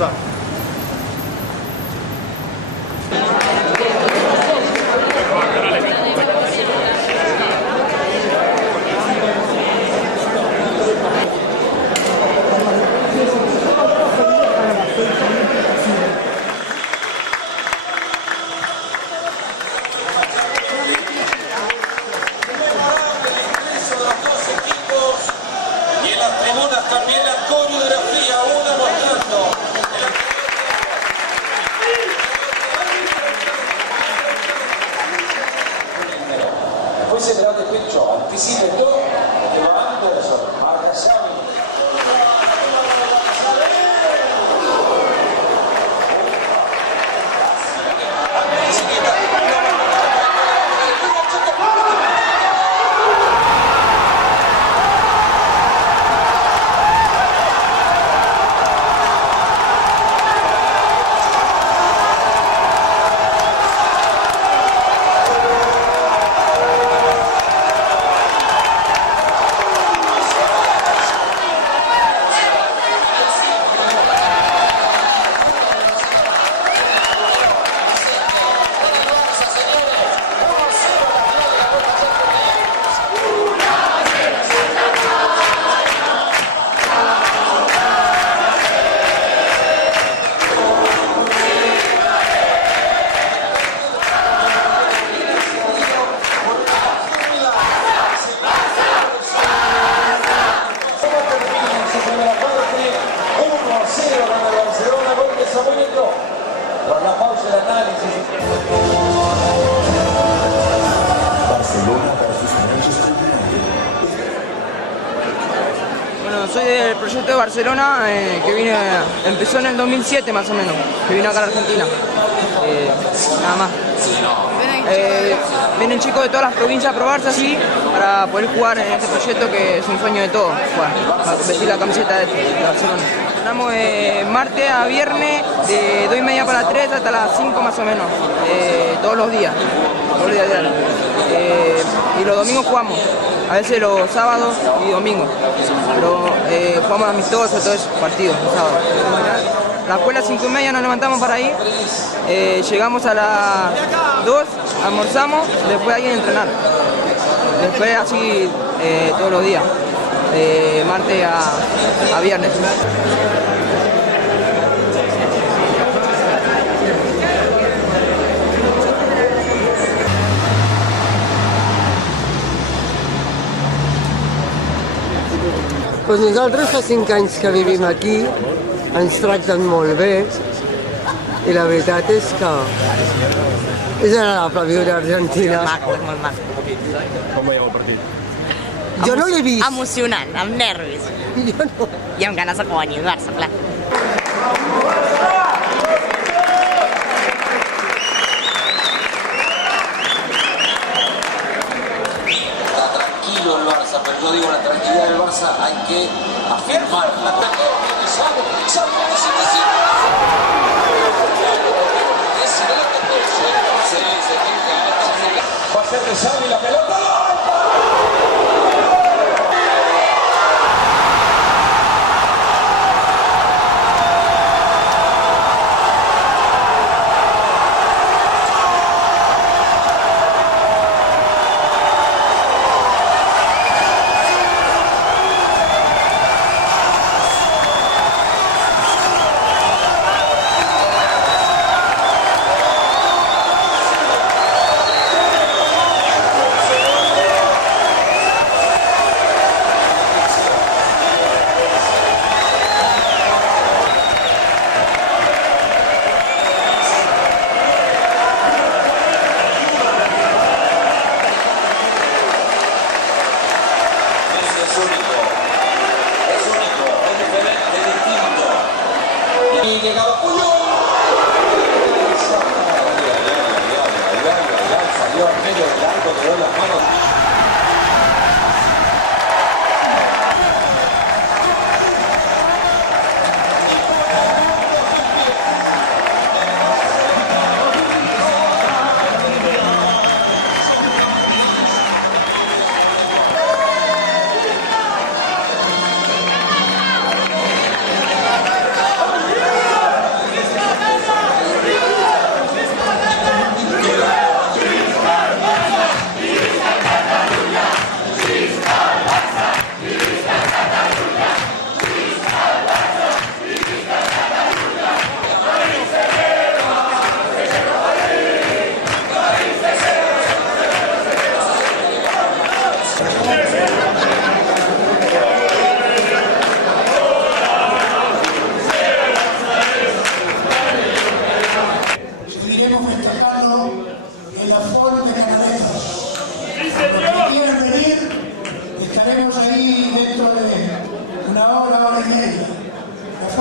Barça. También la coreografía, una mostrando. Poi sembrate perciò, anticipo che Anderson, Marcassani. Con la pausa de análisis. Barcelona versus Manchester United. Bueno, soy del proyecto de Barcelona, que empezó en el 2007 más o menos, que vino acá a la Argentina. Nada más. Vienen chicos de todas las provincias a probarse así para poder jugar en este proyecto que es un sueño de todos, para vestir la camiseta de Barcelona. Entrenamos martes a viernes de 2:30 para 3 hasta las 5 más o menos, todos los días diarios. Y los domingos jugamos, a veces los sábados y domingos, pero jugamos amistosos, todo eso, partidos los sábados. La escuela 5:30 nos levantamos para ir, llegamos a las 2, almorzamos, después hay que entrenar. Después así todos los días, de martes a viernes. Doncs nosaltres fa 5 anys que vivim aquí, ens tracten molt bé i la veritat és que és agradable viure a Argentina. Maco, és molt maco. Com veieu el partit? Jo no l'he vist. Emocionant, amb nervis. Jo no. I amb ganes de que guanyi el Barça, clar. Está tranquilo el Barça, pero yo digo, la tranquilidad del Barça hay que afirmarla. Va a ser de Xavi la pelota. Llegado Puyol. Salió al medio del arco, quedó en las manos.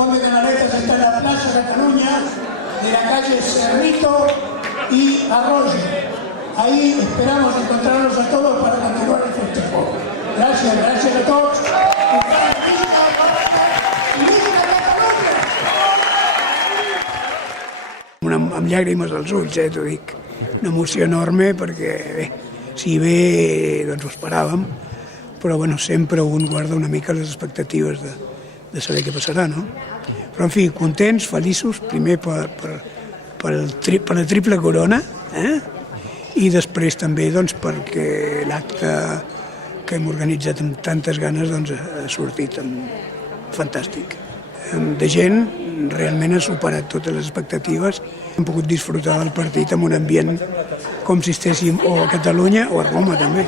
Gómez de Maletas está en la Plaza Cataluña, de la calle Cerrito y Arroyo. Ahí esperamos encontrarlos a todos para continuar el festejo. Gracias, gracias a todos. Amb llàgrimes als ulls, t'ho dic. Una emoció enorme perquè, bé, si bé doncs ho esperàvem, però bueno, sempre un guarda una mica les expectatives de saber què passarà, no? Però, en fi, contents, feliços, primer per la triple corona, i després també doncs, perquè l'acte que hem organitzat amb tantes ganes doncs, ha sortit fantàstic. De gent, realment ha superat totes les expectatives. Hem pogut disfrutar del partit amb un ambient com si estéssim o a Catalunya o a Roma també.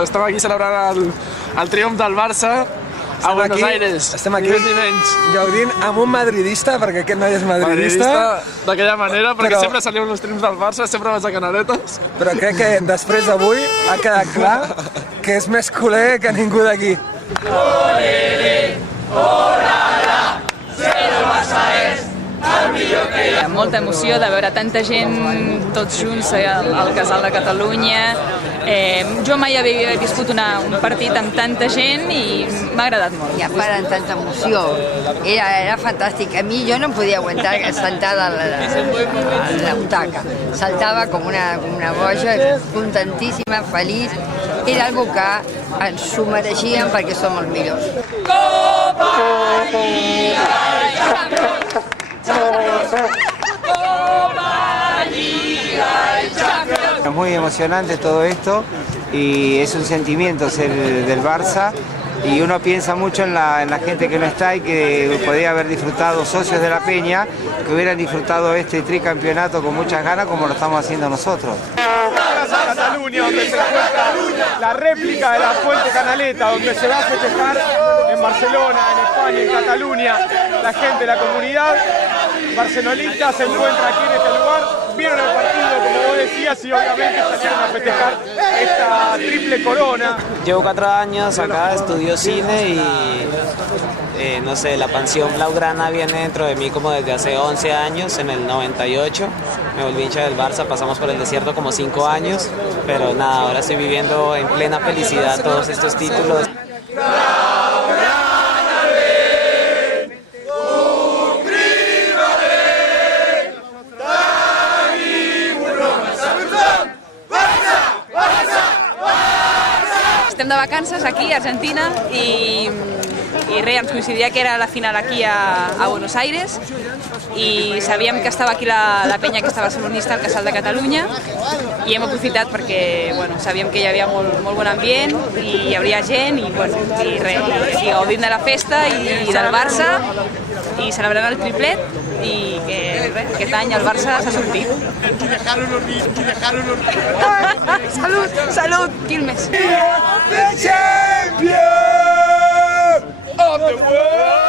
Estem aquí celebrant el triomf del Barça a Buenos Aires. Estem aquí gaudint amb un madridista, perquè aquest noi és madridista. D'aquella manera, perquè sempre salíem els triomfs del Barça, sempre vaig a Canaretes. Però crec que després d'avui ha quedat clar que és més culer que ningú d'aquí. Molta emoció de veure tanta gent tots junts al Casal de Catalunya. Jo mai havia viscut un partit amb tanta gent i m'ha agradat molt. I a part amb tanta emoció, era fantàstic. A mi jo no em podia aguantar sentada a la butaca. Saltava com una boja, contentíssima, feliç. Era algo que ens ho mereixíem perquè som els millors. Copa, Lliga i Champions! Es muy emocionante todo esto y es un sentimiento ser del Barça y uno piensa mucho en la gente que no está y que podría haber disfrutado, socios de la Peña, que hubieran disfrutado este tricampeonato con muchas ganas como lo estamos haciendo nosotros. Cataluña, donde se encuentra la réplica de la Fuente Canaleta, donde se va a festejar en Barcelona, en España, en Cataluña, la gente, la comunidad barcelonista se encuentra aquí en este lugar, vieron el partido como vos decías y obviamente salieron a festejar esta triple corona. Llevo 4 años acá, estudio cine y no sé, la pasión blaugrana viene dentro de mí como desde hace 11 años, en el 98. Me volví hincha del Barça, pasamos por el desierto como 5 años, pero nada, ahora estoy viviendo en plena felicidad todos estos títulos. Estem de vacances aquí a Argentina i res, ens coincidia que era la final aquí a Buenos Aires i sabíem que estava aquí la penya aquesta barcelonista al Casal de Catalunya i hem aprofitat perquè sabíem que hi havia molt bon ambient i hi hauria gent i res, i gaudint de la festa i del Barça i celebrant el triplet i que aquest any el Barça s'ha sortit. Salut, salut, Quilmes! Champion of the world!